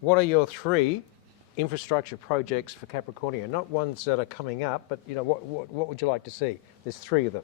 What are your three infrastructure projects for Capricornia? Not ones that are coming up, but what would you like to see? There's three of them.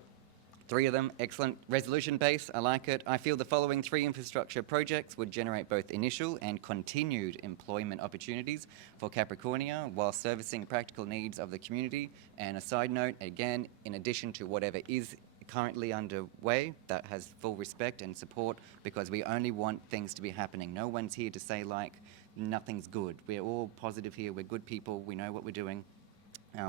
Three of them, excellent. Resolution base, I like it. I feel the following three infrastructure projects would generate both initial and continued employment opportunities for Capricornia while servicing practical needs of the community. And a side note, again, in addition to whatever is currently underway, that has full respect and support, because we only want things to be happening. No one's here to say like nothing's good. We're all positive here, we're good people, we know what we're doing.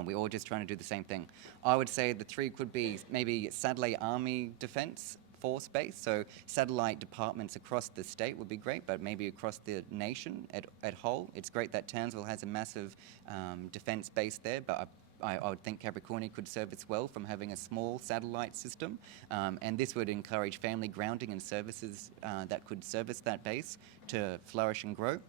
We're all just trying to do the same thing. I would say the three could be maybe Satellite Army Defence Force Base, so satellite departments across the state would be great, but maybe across the nation at whole. It's great that Townsville has a massive defence base there, but I would think Capricornia could service well from having a small satellite system, and this would encourage family grounding and services that could service that base to flourish and grow.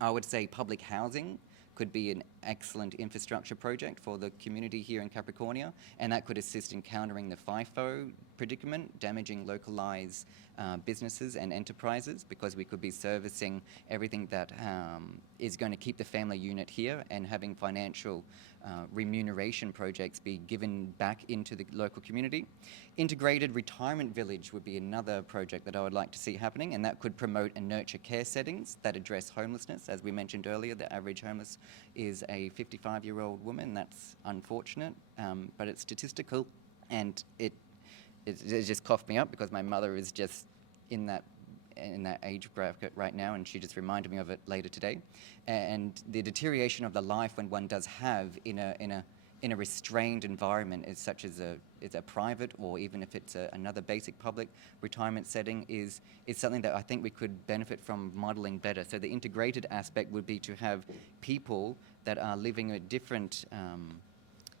I would say public housing could be an excellent infrastructure project for the community here in Capricornia, and that could assist in countering the FIFO predicament, damaging localised businesses and enterprises, because we could be servicing everything that is going to keep the family unit here, and having financial remuneration projects be given back into the local community. Integrated retirement village would be another project that I would like to see happening, and that could promote and nurture care settings that address homelessness. As we mentioned earlier, the average homeless is a 55-year-old woman. That's unfortunate, but it's statistical, and it just coughed me up because my mother is just in that age bracket right now, and she just reminded me of it later today. And the deterioration of the life when one does have in a restrained environment, is such as a private, or even if it's another basic public retirement setting, is something that I think we could benefit from modelling better. So the integrated aspect would be to have people that are living at different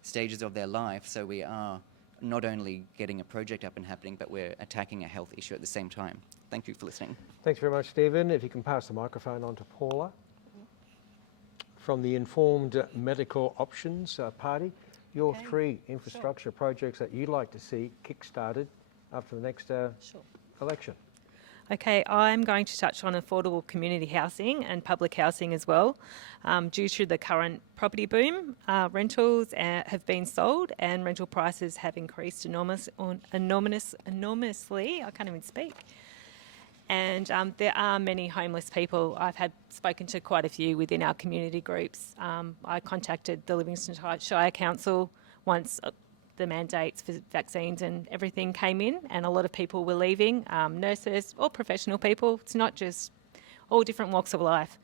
stages of their life, so we are not only getting a project up and happening, but we're attacking a health issue at the same time. Thank you for listening. Thanks very much, Stephen. If you can pass the microphone on to Paula. From the Informed Medical Options Party, your three infrastructure projects that you'd like to see kick-started after the next election. Okay, I'm going to touch on affordable community housing and public housing as well. Due to the current property boom, rentals have been sold and rental prices have increased enormously. I can't even speak. And there are many homeless people. I've spoken to quite a few within our community groups. I contacted the Livingston Shire Council once the mandates for vaccines and everything came in, and a lot of people were leaving, nurses or professional people. It's not just all different walks of life.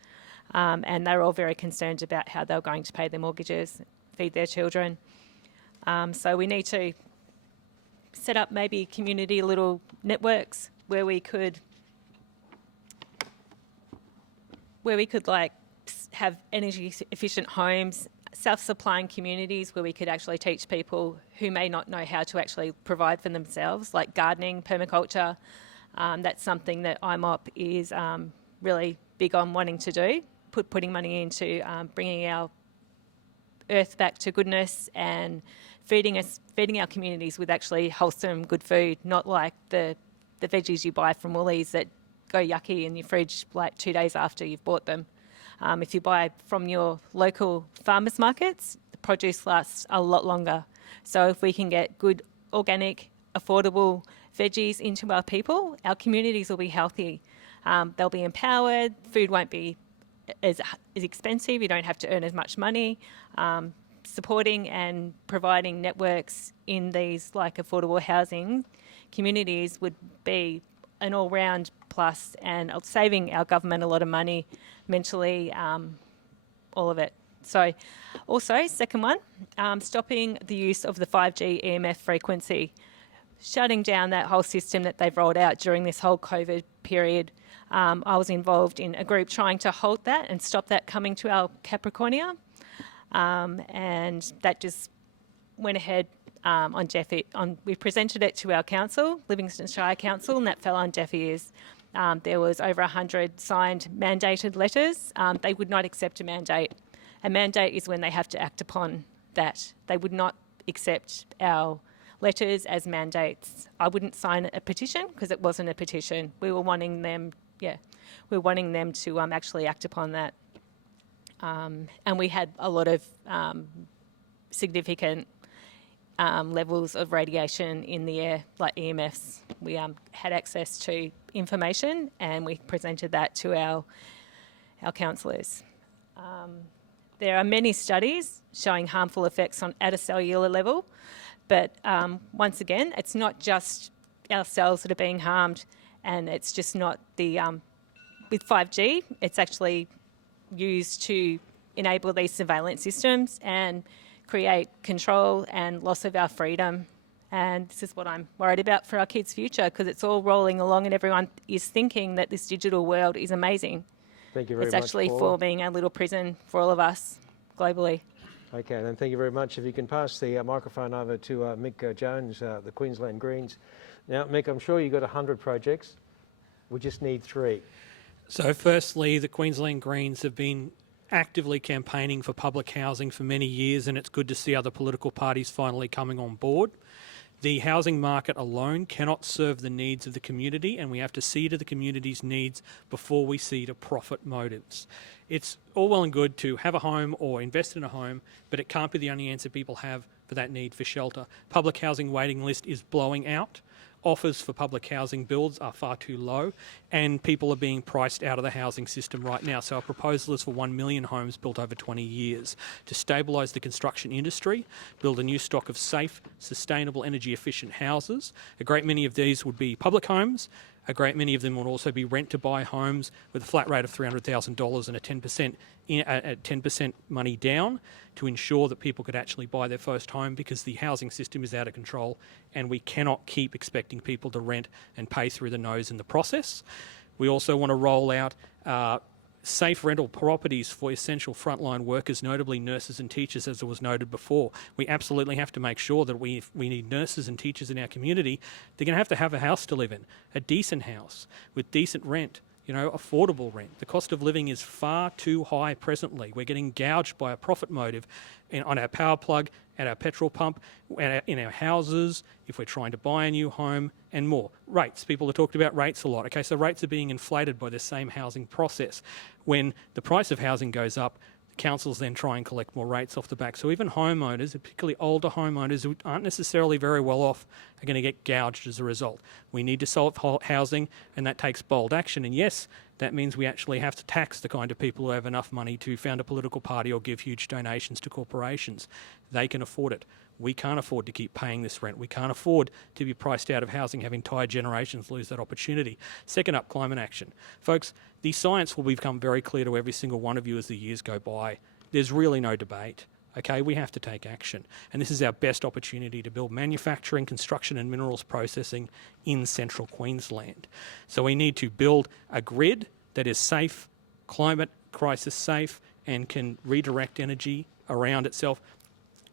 And they're all very concerned about how they're going to pay their mortgages, feed their children. So we need to set up maybe community little networks where we could like have energy efficient homes, self-supplying communities where we could actually teach people who may not know how to actually provide for themselves, like gardening, permaculture. That's something that IMOP is really big on wanting to do, putting money into bringing our earth back to goodness and feeding our communities with actually wholesome, good food, not like the veggies you buy from Woolies that go yucky in your fridge like 2 days after you've bought them. If you buy from your local farmers markets, the produce lasts a lot longer. So if we can get good, organic, affordable veggies into our people, our communities will be healthy. They'll be empowered, food won't be as expensive, you don't have to earn as much money. Supporting and providing networks in these like affordable housing communities would be an all-round plus, and saving our government a lot of money mentally, all of it. So also, second one, stopping the use of the 5G EMF frequency, shutting down that whole system that they've rolled out during this whole COVID period. I was involved in a group trying to halt that and stop that coming to our Capricornia, and that just went ahead we presented it to our council, Livingston Shire Council, and that fell on deaf ears. There was over 100 signed mandated letters. They would not accept a mandate. A mandate is when they have to act upon that. They would not accept our letters as mandates. I wouldn't sign a petition because it wasn't a petition. We were wanting them, we're wanting them to actually act upon that. And we had a lot of significant levels of radiation in the air, like EMFs. We had access to information and we presented that to our councillors. There are many studies showing harmful effects at a cellular level, but once again, it's not just our cells that are being harmed, and it's just not the... with 5G, it's actually used to enable these surveillance systems and create control and loss of our freedom. And this is what I'm worried about for our kids' future, because it's all rolling along and everyone is thinking that this digital world is amazing. Thank you very much, It's actually Paula. forming a little prison for all of us globally. Okay, then thank you very much. If you can pass the microphone over to Mick Jones, the Queensland Greens. Now, Mick, I'm sure you've got 100 projects. We just need 3. So firstly, the Queensland Greens have been actively campaigning for public housing for many years, and it's good to see other political parties finally coming on board. The housing market alone cannot serve the needs of the community, and we have to see to the community's needs before we see to profit motives. It's all well and good to have a home or invest in a home, but it can't be the only answer people have for that need for shelter. Public housing waiting list is blowing out. Offers for public housing builds are far too low, and people are being priced out of the housing system right now. So our proposal is for 1 million homes built over 20 years to stabilise the construction industry, build a new stock of safe, sustainable, energy-efficient houses. A great many of these would be public homes. A great many of them would also be rent-to-buy homes with a flat rate of $300,000 and a 10% money down to ensure that people could actually buy their first home, because the housing system is out of control and we cannot keep expecting people to rent and pay through the nose in the process. We also want to roll out safe rental properties for essential frontline workers, notably nurses and teachers, as it was noted before. We absolutely have to make sure that we need nurses and teachers in our community. They're going to have a house to live in, a decent house with decent rent, affordable rent. The cost of living is far too high presently. We're getting gouged by a profit motive on our power plug, at our petrol pump, in our houses, if we're trying to buy a new home, and more. Rates. People have talked about rates a lot. Okay, so rates are being inflated by the same housing process. When the price of housing goes up, councils then try and collect more rates off the back. So even homeowners, particularly older homeowners who aren't necessarily very well off, are going to get gouged as a result. We need to solve housing, and that takes bold action. And yes, that means we actually have to tax the kind of people who have enough money to found a political party or give huge donations to corporations. They can afford it. We can't afford to keep paying this rent. We can't afford to be priced out of housing, have entire generations lose that opportunity. Second up, climate action. Folks, the science will become very clear to every single one of you as the years go by. There's really no debate. Okay, we have to take action. And this is our best opportunity to build manufacturing, construction and minerals processing in central Queensland. So we need to build a grid that is safe, climate crisis safe, and can redirect energy around itself,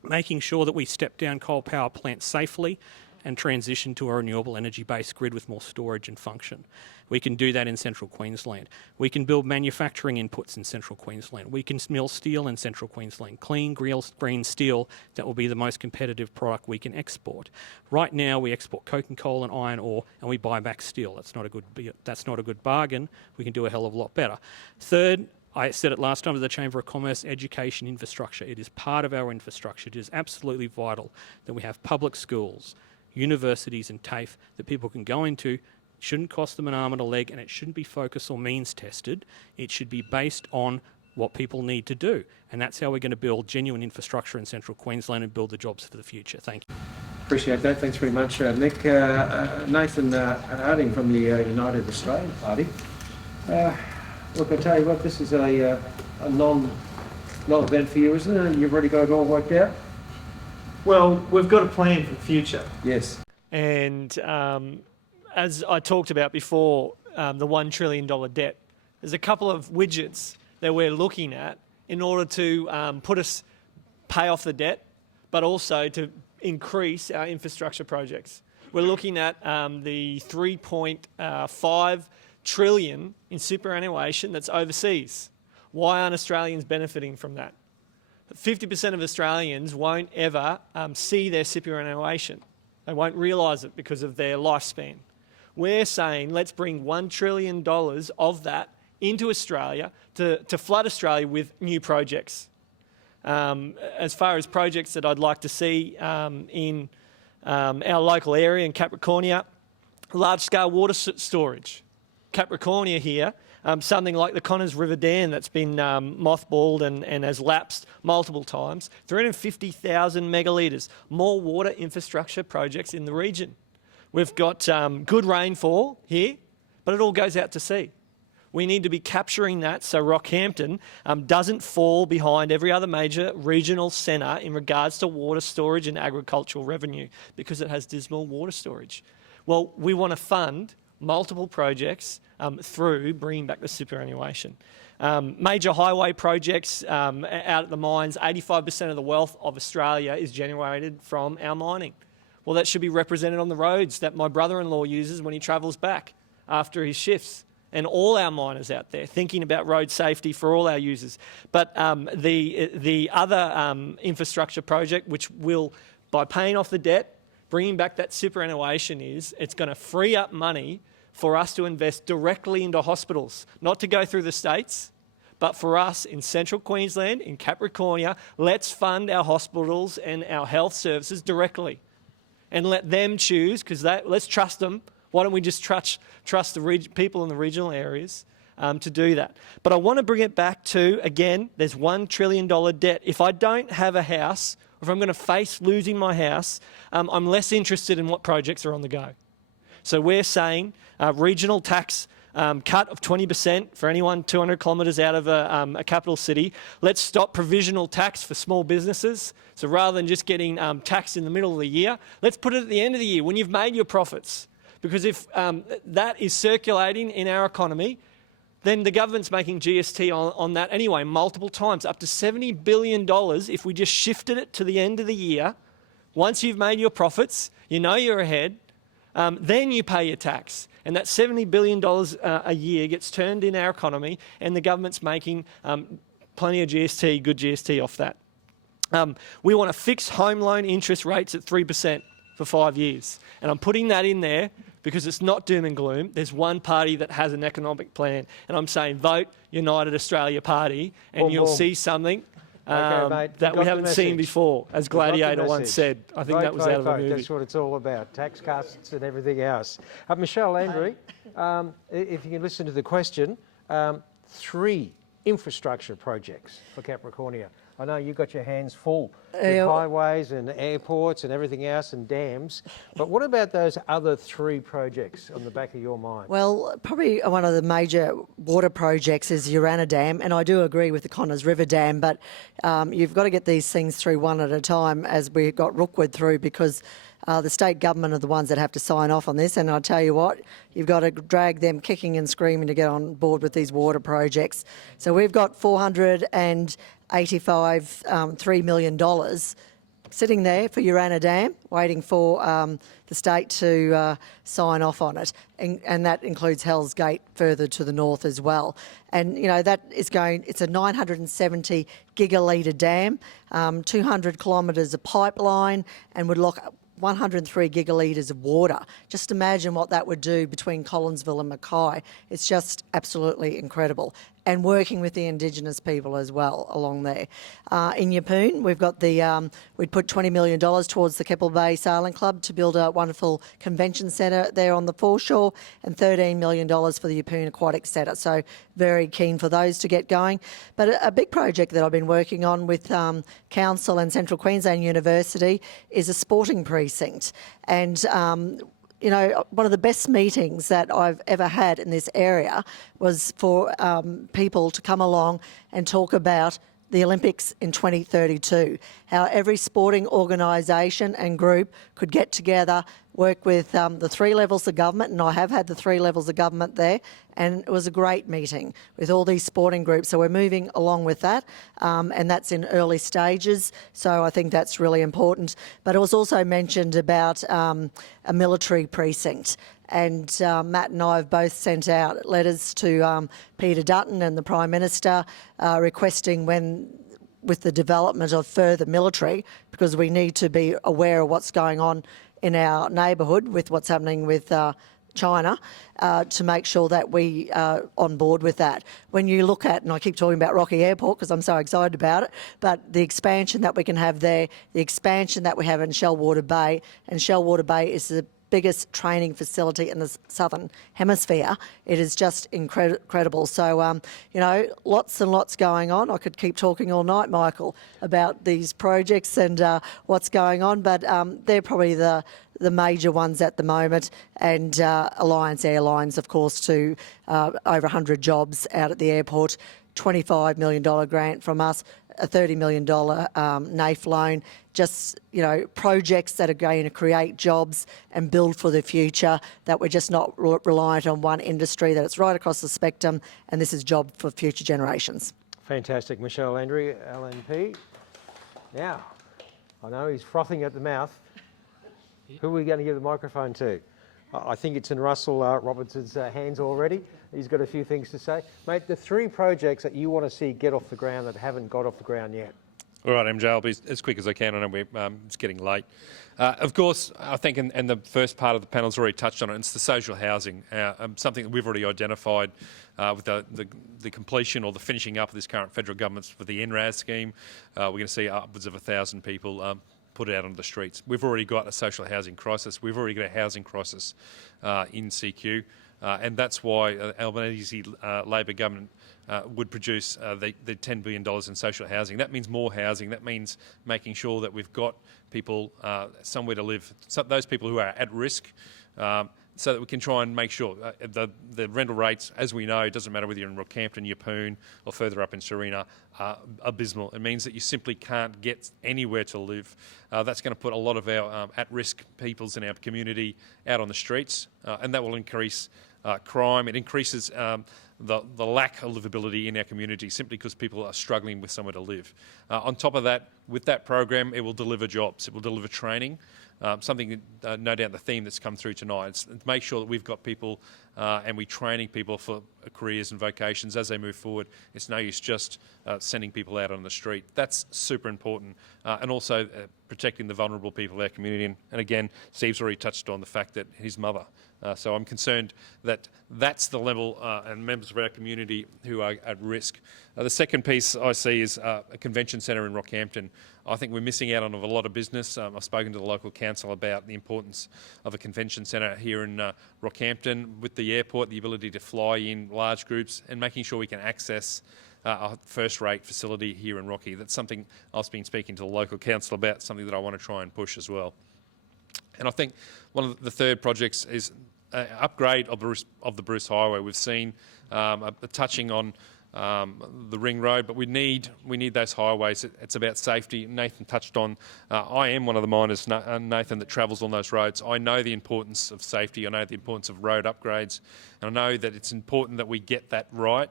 making sure that we step down coal power plants safely and transition to a renewable energy-based grid with more storage and function. We can do that in central Queensland. We can build manufacturing inputs in central Queensland. We can mill steel in central Queensland, clean green steel that will be the most competitive product we can export. Right now we export coking coal and iron ore, and we buy back steel. That's not a good bargain. We can do a hell of a lot better. Third, I said it last time to the Chamber of Commerce, education infrastructure. It is part of our infrastructure. It is absolutely vital that we have public schools, universities and TAFE that people can go into. It shouldn't cost them an arm and a leg, and it shouldn't be focus or means tested. It should be based on what people need to do. And that's how we're going to build genuine infrastructure in central Queensland and build the jobs for the future. Thank you. Appreciate that. Thanks very much, Nick. Nathan Harding from the United Australian Party. Look, I tell you what, this is a non-event for you, isn't it? You've already got it all worked out? Well, we've got a plan for the future. Yes. And as I talked about before, the $1 trillion debt, there's a couple of widgets that we're looking at in order to pay off the debt, but also to increase our infrastructure projects. We're looking at the 3.5 trillion in superannuation that's overseas. Why aren't Australians benefiting from that? 50% of Australians won't ever see their superannuation. They won't realise it because of their lifespan. We're saying let's bring $1 trillion of that into Australia to flood Australia with new projects. As far as projects that I'd like to see in our local area in Capricornia, large-scale water storage. Capricornia here, something like the Connors River Dam that's been mothballed and has lapsed multiple times, 350,000 megalitres, more water infrastructure projects in the region. We've got good rainfall here, but it all goes out to sea. We need to be capturing that so Rockhampton doesn't fall behind every other major regional centre in regards to water storage and agricultural revenue because it has dismal water storage. Well, we want to fund multiple projects through bringing back the superannuation. Major highway projects out at the mines, 85% of the wealth of Australia is generated from our mining. Well, that should be represented on the roads that my brother-in-law uses when he travels back after his shifts. And all our miners out there thinking about road safety for all our users. But the other infrastructure project, which will, by paying off the debt, bringing back that superannuation, it's going to free up money for us to invest directly into hospitals, not to go through the states, but for us in central Queensland, in Capricornia, let's fund our hospitals and our health services directly and let them choose, because let's trust them. Why don't we just trust the people in the regional areas to do that? But I want to bring it back to, again, there's $1 trillion debt. If I don't have a house, or if I'm going to face losing my house, I'm less interested in what projects are on the go. So we're saying regional tax cut of 20% for anyone 200 kilometres out of a capital city. Let's stop provisional tax for small businesses. So rather than just getting taxed in the middle of the year, let's put it at the end of the year when you've made your profits. Because if that is circulating in our economy, then the government's making GST on that anyway, multiple times, up to $70 billion if we just shifted it to the end of the year. Once you've made your profits, you know you're ahead, then you pay your tax. And that $70 billion a year gets turned in our economy, and the government's making plenty of GST, good GST off that. We want to fix home loan interest rates at 3% for 5 years. And I'm putting that in there because it's not doom and gloom. There's one party that has an economic plan. And I'm saying vote United Australia Party and you'll see something that we haven't seen before, as Gladiator once said. I think that was out of a movie. That's what it's all about, tax cuts and everything else. Michelle Landry, if you can listen to the question, 3 infrastructure projects for Capricornia. I know you've got your hands full with highways and airports and everything else and dams, but what about those other 3 projects on the back of your mind? Well, probably one of the major water projects is Urana Dam, and I do agree with the Connors River Dam, but you've got to get these things through one at a time, as we got Rookwood through, because the state government are the ones that have to sign off on this, and I'll tell you what, you've got to drag them kicking and screaming to get on board with these water projects. So we've got $485.3 million sitting there for Urana Dam, waiting for the state to sign off on it, and that includes Hells Gate further to the north as well. And you know that is it's a 970 gigalitre dam, 200 kilometres of pipeline, and would lock 103 gigalitres of water. Just imagine what that would do between Collinsville and Mackay. It's just absolutely incredible. And working with the Indigenous people as well along there. In Yeppoon, we've got we'd put $20 million towards the Keppel Bay Sailing Club to build a wonderful convention centre there on the foreshore, and $13 million for the Yeppoon Aquatic Centre. So very keen for those to get going. But a big project that I've been working on with Council and Central Queensland University is a sporting precinct. And you know, one of the best meetings that I've ever had in this area was for people to come along and talk about the Olympics in 2032, how every sporting organisation and group could get together, work with the 3 levels of government, and I have had the 3 levels of government there, and it was a great meeting with all these sporting groups. So we're moving along with that, and that's in early stages, so I think that's really important. But it was also mentioned about a military precinct. And Matt and I have both sent out letters to Peter Dutton and the Prime Minister requesting with the development of further military, because we need to be aware of what's going on in our neighbourhood with what's happening with China to make sure that we are on board with that. When you look at, and I keep talking about Rocky Airport because I'm so excited about it, but the expansion that we can have there, the expansion that we have in Shellwater Bay, and Shellwater Bay is the biggest training facility in the southern hemisphere. It is just incredible. So, you know, lots and lots going on. I could keep talking all night, Michael, about these projects and what's going on, but they're probably the major ones at the moment. And Alliance Airlines, of course, to over 100 jobs out at the airport, $25 million grant from us, a $30 million NAIF loan, just, you know, projects that are going to create jobs and build for the future, that we're just not reliant on one industry, that it's right across the spectrum, and this is job for future generations. Fantastic. Michelle Landry, LNP. Now, I know he's frothing at the mouth. Who are we going to give the microphone to? I think it's in Russell Robertson's hands already. He's got a few things to say. Mate, the 3 projects that you want to see get off the ground that haven't got off the ground yet. All right, MJ, I'll be as quick as I can. I know it's getting late. Of course, I think, and the first part of the panel's already touched on it, it's the social housing, something that we've already identified with the completion or the finishing up of this current federal government's for the NRAS scheme. We're going to see upwards of 1,000 people put out onto the streets. We've already got a social housing crisis. We've already got a housing crisis in CQ. And that's why Albanese Labor government would produce the $10 billion in social housing. That means more housing. That means making sure that we've got people somewhere to live, those people who are at risk, so that we can try and make sure the rental rates, as we know, it doesn't matter whether you're in Rockhampton, Yeppoon or further up in Sarina, are abysmal. It means that you simply can't get anywhere to live. That's going to put a lot of our at-risk peoples in our community out on the streets, and that will increase crime. It increases the lack of livability in our community simply because people are struggling with somewhere to live. On top of that, with that program, it will deliver jobs. It will deliver training. Something, no doubt, the theme that's come through tonight. It's to make sure that we've got people and we're training people for careers and vocations as they move forward. It's no use just sending people out on the street. That's super important. And also protecting the vulnerable people of our community. And again, Steve's already touched on the fact that his mother. So I'm concerned that that's the level and members of our community who are at risk. The second piece I see is a convention centre in Rockhampton. I think we're missing out on a lot of business. I've spoken to the local council about the importance of a convention centre here in Rockhampton with the airport, the ability to fly in large groups and making sure we can access a first-rate facility here in Rocky. That's something I've been speaking to the local council about, something that I want to try and push as well. And I think one of the third projects is an upgrade of the Bruce Highway. We've seen a touching on the ring road, but we need those highways. It's about safety. Nathan touched on, I am one of the miners, Nathan, that travels on those roads. I know the importance of safety. I know the importance of road upgrades. And I know that it's important that we get that right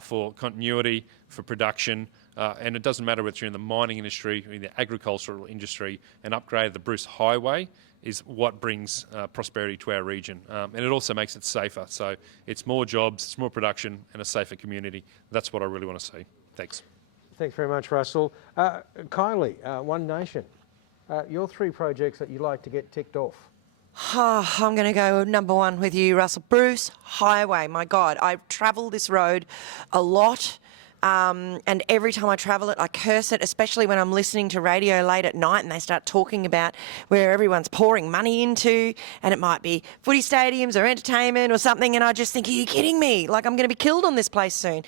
for continuity, for production. And it doesn't matter whether you're in the mining industry or in the agricultural industry, an upgrade of the Bruce Highway is what brings prosperity to our region. And it also makes it safer. So it's more jobs, it's more production and a safer community. That's what I really want to see. Thanks. Thanks very much, Russell. Kylie, One Nation, your 3 projects that you'd like to get ticked off. I'm going to go number 1 with you, Russell. Bruce Highway. My God, I travel this road a lot. And every time I travel it, I curse it, especially when I'm listening to radio late at night and they start talking about where everyone's pouring money into, and it might be footy stadiums or entertainment or something, and I just think, are you kidding me? Like, I'm going to be killed on this place soon.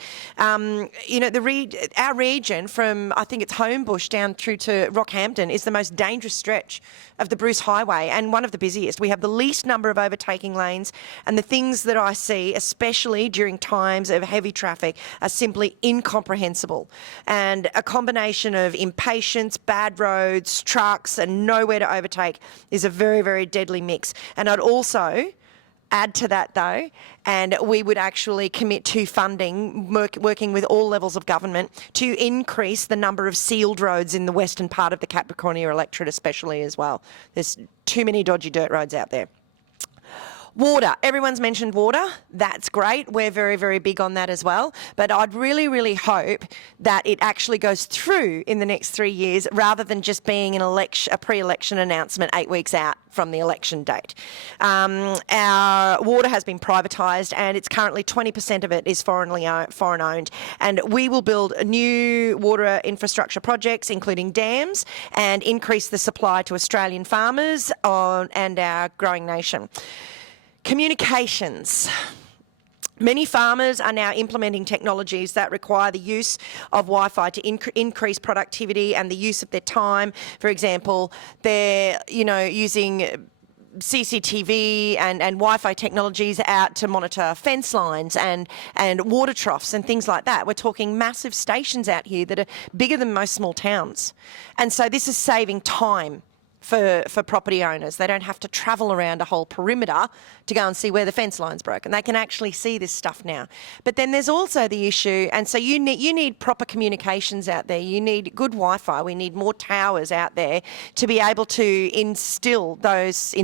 You know, our region from, I think it's Homebush down through to Rockhampton is the most dangerous stretch of the Bruce Highway and one of the busiest. We have the least number of overtaking lanes, and the things that I see, especially during times of heavy traffic, are simply incomprehensible. And a combination of impatience, bad roads, trucks, and nowhere to overtake is a very, very deadly mix. And I'd also add to that, though, and we would actually commit to funding, working with all levels of government, to increase the number of sealed roads in the western part of the Capricornia electorate especially as well. There's too many dodgy dirt roads out there. Water. Everyone's mentioned water. That's great. We're very, very big on that as well. But I'd really, really hope that it actually goes through in the next 3 years rather than just being a pre-election announcement 8 weeks out from the election date. Our water has been privatised and it's currently 20% of it is foreign owned. And we will build new water infrastructure projects, including dams, and increase the supply to Australian farmers and our growing nation. Communications. Many farmers are now implementing technologies that require the use of Wi-Fi to increase productivity and the use of their time. For example, they're using CCTV and Wi-Fi technologies out to monitor fence lines and water troughs and things like that. We're talking massive stations out here that are bigger than most small towns. And so this is saving time for property owners. They don't have to travel around a whole perimeter to go and see where the fence line's broken. They can actually see this stuff now. But then there's also the issue, and so you need proper communications out there. You need good Wi-Fi. We need more towers out there to be able to install those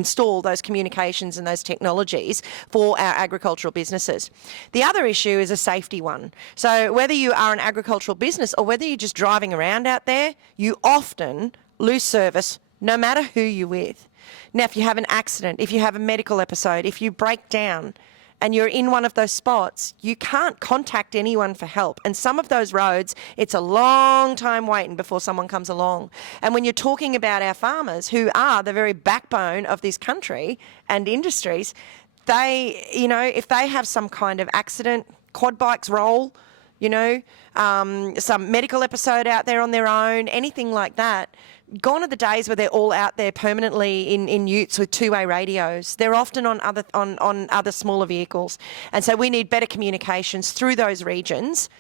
communications and those technologies for our agricultural businesses. The other issue is a safety one. So whether you are an agricultural business or whether you're just driving around out there, you often lose service no matter who you're with. Now, if you have an accident, if you have a medical episode, if you break down and you're in one of those spots, you can't contact anyone for help. And some of those roads, it's a long time waiting before someone comes along. And when you're talking about our farmers, who are the very backbone of this country and industries, they, if they have some kind of accident, quad bikes roll, some medical episode out there on their own, anything like that. Gone are the days where they're all out there permanently in utes with two-way radios. They're often on other smaller vehicles. And so we need better communications through those regions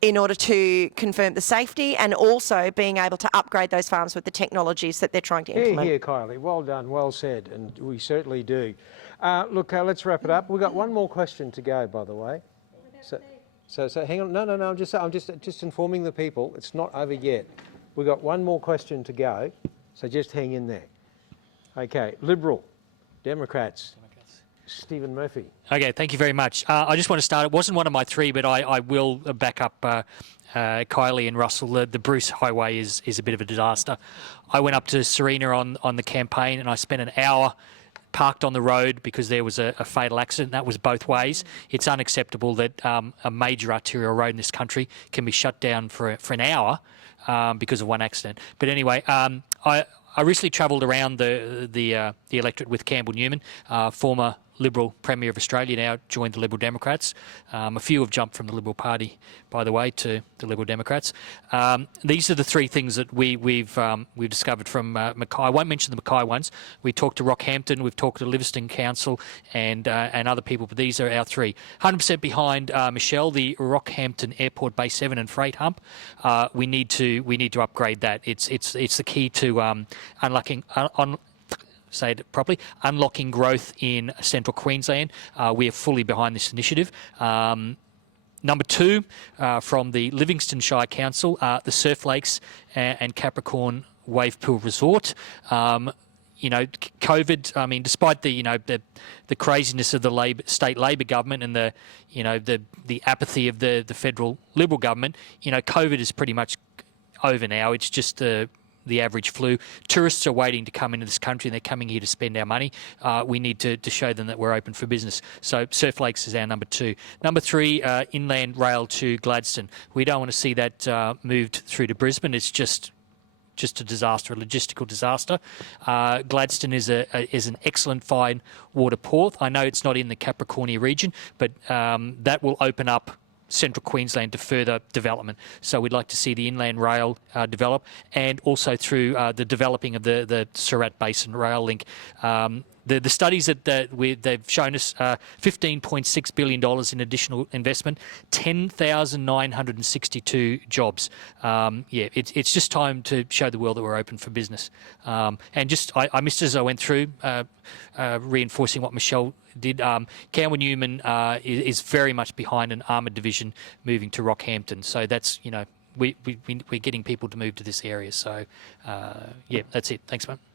in order to confirm the safety and also being able to upgrade those farms with the technologies that they're trying to implement. Here, Kylie. Well done, well said, and we certainly do. Let's wrap it up. We've got one more question to go, by the way. So hang on. No. I'm just informing the people. It's not over yet. We've got one more question to go, so just hang in there. Okay, Liberal, Democrats. Stephen Murphy. Okay, thank you very much. I just want to start. It wasn't one of my three, but I will back up Kylie and Russell. The Bruce Highway is a bit of a disaster. I went up to Serena on the campaign and I spent an hour parked on the road because there was a fatal accident. That was both ways. It's unacceptable that a major arterial road in this country can be shut down for an hour because of one accident. But anyway, I recently travelled around the electorate with Campbell Newman, former Liberal Premier of Australia, now joined the Liberal Democrats. A few have jumped from the Liberal Party, by the way, to the Liberal Democrats. These are the three things that we've discovered from Mackay. I won't mention the Mackay ones. We talked to Rockhampton, we've talked to Livingston Council and other people, but these are our three. 100% behind Michelle, the Rockhampton Airport Base 7 and freight hump. We need to upgrade that. It's the key to unlocking growth in central Queensland. We are fully behind this initiative. Number two, from the Livingston Shire Council, the Surf Lakes and Capricorn Wave Pool Resort. COVID, despite the craziness of the state Labor government and the apathy of the federal Liberal government, COVID is pretty much over now. It's just the average flu. Tourists are waiting to come into this country and they're coming here to spend our money. We need to show them that we're open for business. So Surf Lakes is our number two. Number three, inland rail to Gladstone. We don't want to see that moved through to Brisbane. It's just a disaster, a logistical disaster. Gladstone is an excellent fine water port. I know it's not in the Capricornia region, but that will open up central Queensland to further development. So we'd like to see the inland rail develop, and also through the developing of the Surat Basin rail link. The studies that they've shown us $15.6 billion in additional investment, 10,962 jobs. It's just time to show the world that we're open for business. I missed as I went through, reinforcing what Michelle did. Campbell Newman is very much behind an armoured division moving to Rockhampton. So that's, we're getting people to move to this area. So, that's it. Thanks, mate.